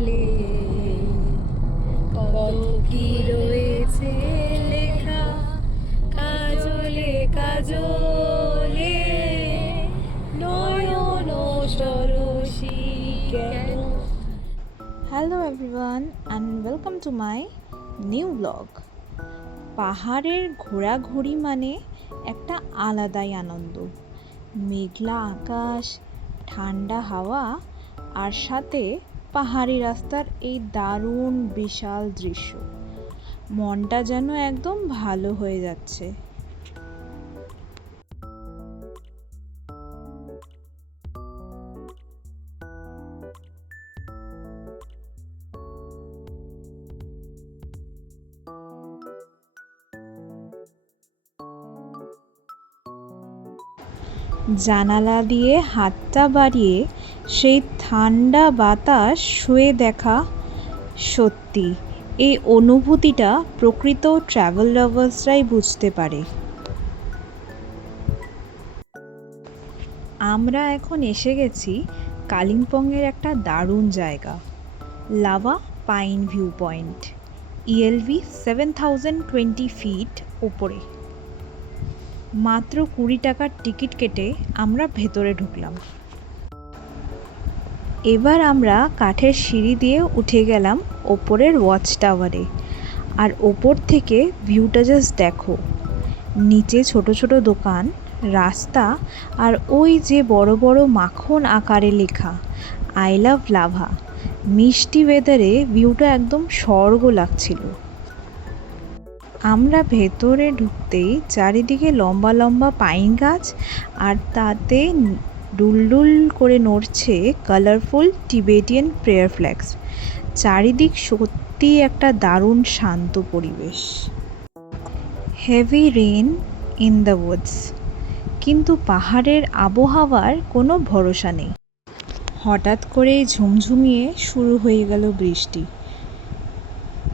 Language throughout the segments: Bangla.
বলে কত কি রয়েছে লেখা কাজলে কাজলে নয়ন সরসী কেন। Hello everyone and welcome to my new blog. পাহাড়ের ঘোরাঘুরি মানে একটা আলাদাই আনন্দ। মেঘলা আকাশ, ঠান্ডা হাওয়া আর সাথে পাহাড়ি রাস্তার এই দারুণ বিশাল দৃশ্য, মনটা যেন একদম ভালো হয়ে যাচ্ছে। জানালা দিয়ে হাতটা বাড়িয়ে সেই ঠান্ডা বাতাস শুয়ে দেখা, সত্যি এই অনুভূতিটা প্রকৃত ট্রাভেল লাভার্সরাই বুঝতে পারে। আমরা এখন এসে গেছি কালিম্পংয়ের একটা দারুণ জায়গা, Lava pine view point, ELV 7020 feet উপরে। মাত্র 20 টাকার টিকিট কেটে আমরা ভেতরে ঢুকলাম। এবার আমরা কাঠের সিঁড়ি দিয়ে উঠে গেলাম ওপরের ওয়াচ টাওয়ারে। আর ওপর থেকে ভিউটা জাস্ট দেখো, নিচে ছোট ছোট দোকান, রাস্তা, আর ওই যে বড় বড় মাখন আকারে লেখা আই লাভ লাভা। মিষ্টি ওয়েদারে ভিউটা একদম স্বর্গ লাগছিল। আমরা ভেতরে ঢুকতেই চারিদিকে লম্বা লম্বা পাইন গাছ, আর তাতে ডুলডুল করে নড়ছে কালারফুল টিবেটিয়ান প্রেয়ার ফ্ল্যাগস। চারিদিক সত্যি একটা দারুণ শান্ত পরিবেশ। Heavy rain in the woods, কিন্তু পাহাড়ের আবহাওয়ার কোনো ভরসা নেই। হঠাৎ করেই ঝুমঝুমিয়ে শুরু হয়ে গেল বৃষ্টি।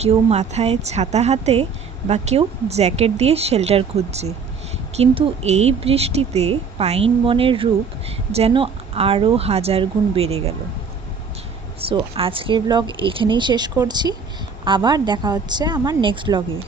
কেউ মাথায় ছাতা হাতে বা কেউ জ্যাকেট দিয়ে শেল্টার খুঁজছে, কিন্তু এই বৃষ্টিতে পাইন বনের রূপ যেন আরও 1000 গুণ বেড়ে গেল। সো আজকের ব্লগ এখানেই শেষ করছি, আবার দেখা হচ্ছে আমার নেক্সট ব্লগে।